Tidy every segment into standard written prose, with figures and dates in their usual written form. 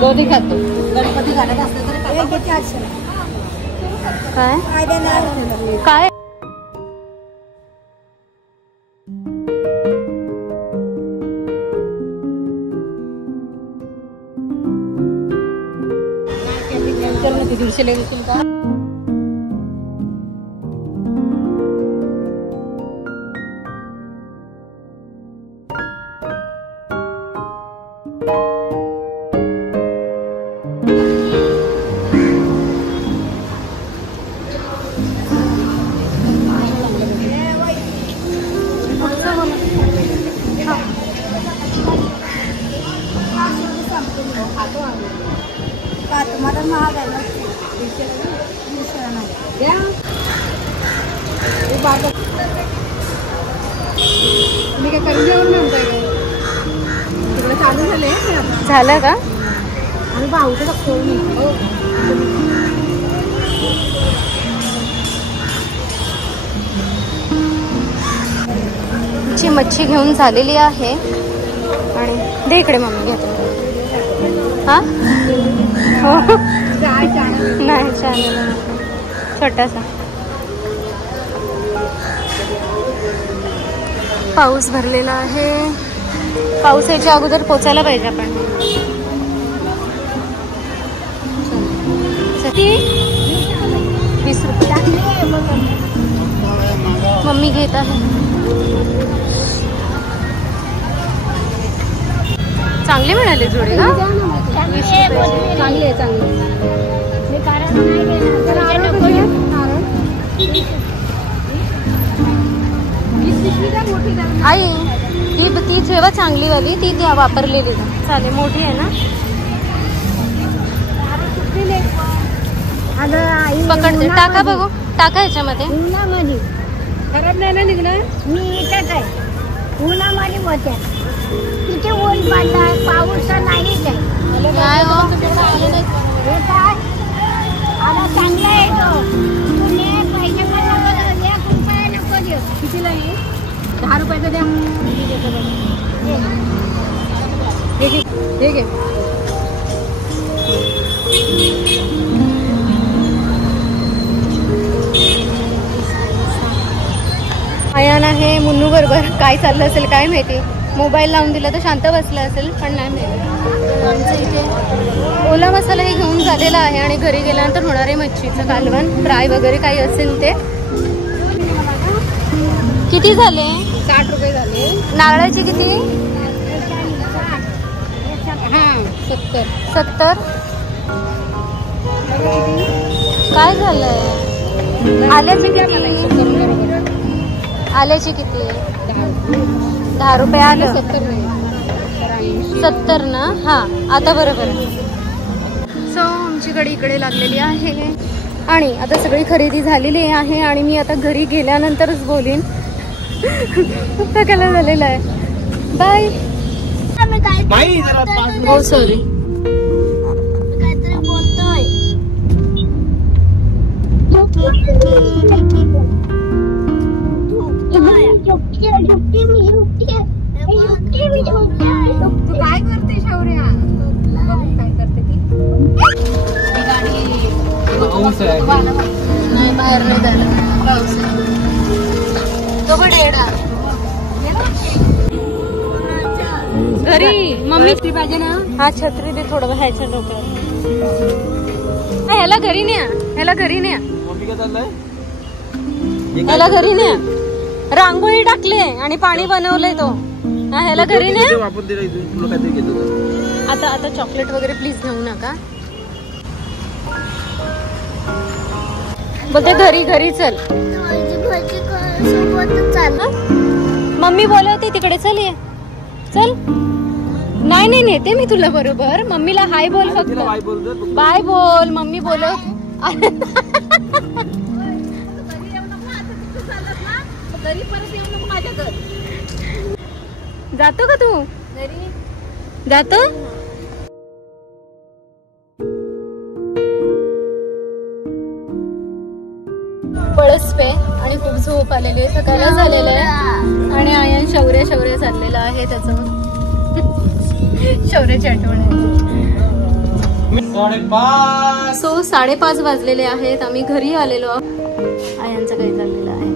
दोन्ही खातो. गणपती घालत असले तरी काय काय दीडशे लेतील का? तुम्ही काय करून जेवण म्हणताय का? तिकडे चालू झाले झालं का? आणि भाऊचं टाकतो मी. ची मच्छी घेऊन झालेली आहे आणि दे इकडे मम्मी घेतो. हा हो नाही चॅनल छोटासा. पाऊस भरलेला आहे. पाऊस याच्या अगोदर पोचायला पाहिजे आपण. 20 रुपये मम्मी घेत आहे. चांगली मिळाली जोडी का? चांगली आहे चांगली. आई ती ठेवा चांगली वाली. ती वापरलेली चालेल. मोठी आहे ना? पकडते. टाका बघू. टाका याच्यामध्ये. खराब नाही ना निघणार? मी इथंच आहे. उन्हामध्ये होत्या तिथे ऊन पडलाय. पाऊस नाहीच आहे. काय हो आता चांगला येतो. पैसे पण नको देऊ. कितीला आहे? 10 रुपयाचं द्या. ठीक आहे. आयान आहे मुन्नू बरोबर. काय चाललं असेल काय माहिती. मोबाईल लावून दिला तर शांत बसला असेल पण नाही माहिती. आमच्या इथे ओला मसाला हे घेऊन झालेला आहे आणि घरी गेल्यानंतर होणार आहे मच्छीचं कालवण फ्राय वगैरे काही असेल ते. किती झाले? 60 रुपये झाले. नारळाची किती? 70. काय झालंय? आल्याची किती? आल्याची किती? 10 रुपये आलं. 70 ना? हा आता बरोबर. सो आमची गाडी इकडे लागलेली आहे आणि आता सगळी खरेदी झालेली आहे आणि मी आता घरी गेल्यानंतरच बोलीन. पकायला झालेला आहे. बाय. हो सॉरी. काहीतरी बोलतोय. काय करते शौर्या? काय करते ती? गाडी नाही बाहेर नाही झालं. पाऊस तो पण येणार घरी. मम्मी पाहिजे ना? हा छत्री दे थोडं ह्याच्या डोक्यावर. ह्याला घरी न्या. ह्याला घरी न्या. ह्याला घरी न्या. रांगोळी टाकले आणि पाणी बनवलंय तो. हा ह्याला घरी न्या. आता चॉकलेट वगैरे प्लीज घेऊ नका. बोलते घरी चल. मम्मी बोलवते तिकडे. चल ये चल. नाही नेते मी तुला बरोबर. मम्मीला हाय बोल फक्त. बाय बोल. मम्मी बोलव. जातो का तू? जातो. आळस पे आणि खूप झोप आलेली आहे, सकाळला झालेलं आहे. आणि आयन शौर्य चाललेलं आहे त्याचं शौर्याची आठवण आहे. सो 5:30 वाजलेले आहेत, आम्ही घरी आलेलो आहोत. आयांचं काही चाललेलं आहे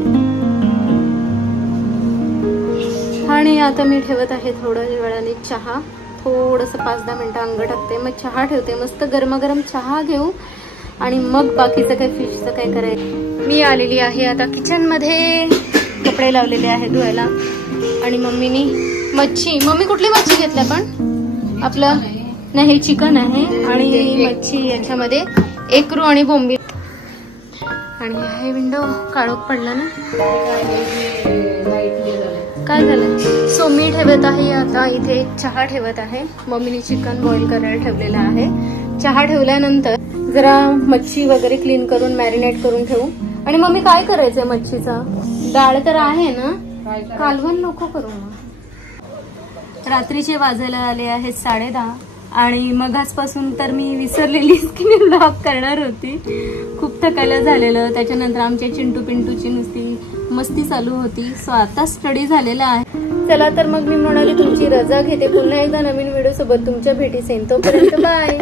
आणि आता मी ठेवत आहे थोड्या वेळाने चहा. थोडंसं 5-10 मिनिटं अंग टाकते, मग चहा ठेवते. मस्त गरमागरम चहा घेऊ आणि मग बाकीचं काही फिशचं काय करायचं. मी आलेली आहे आता किचन मध्ये, कपडे लावलेले आहेत धुवायला. आणि मम्मीनी मम्मी कुठली मच्छी घेतली पण? आपलं नाही, चिकन आहे आणि मच्छी याच्यामध्ये एकरू आणि बोंबील. आणि आहे विंडो काळोख पडला ना, काय झालं. सो मी ठेवत आहे आता इथे चहा ठेवत आहे. मम्मीने चिकन बॉईल करायला ठेवलेलं आहे. चहा ठेवल्यानंतर जरा मच्छी वगैरे क्लीन करून मॅरिनेट करून ठेवू. आणि मम्मी काय करायचंय मच्छीचा? डाळ तर आहे ना, कालवण नको करू ना. रात्रीचे वाजायला आले आहेत 10:30 आणि मगाचपासून तर मी विसरलेली की मी ब्लॉग करणार होती. खूप थकायला झालेलं. त्याच्यानंतर आमच्या चिंटू पिंटूची नुसती मस्ती चालू होती. सो आता स्टडी झालेला आहे. चला तर मग मी म्हणाली तुमची रजा घेते. पुन्हा एकदा नवीन व्हिडिओ सोबत तुमच्या भेटीस येईन. तोपर्यंत बाय.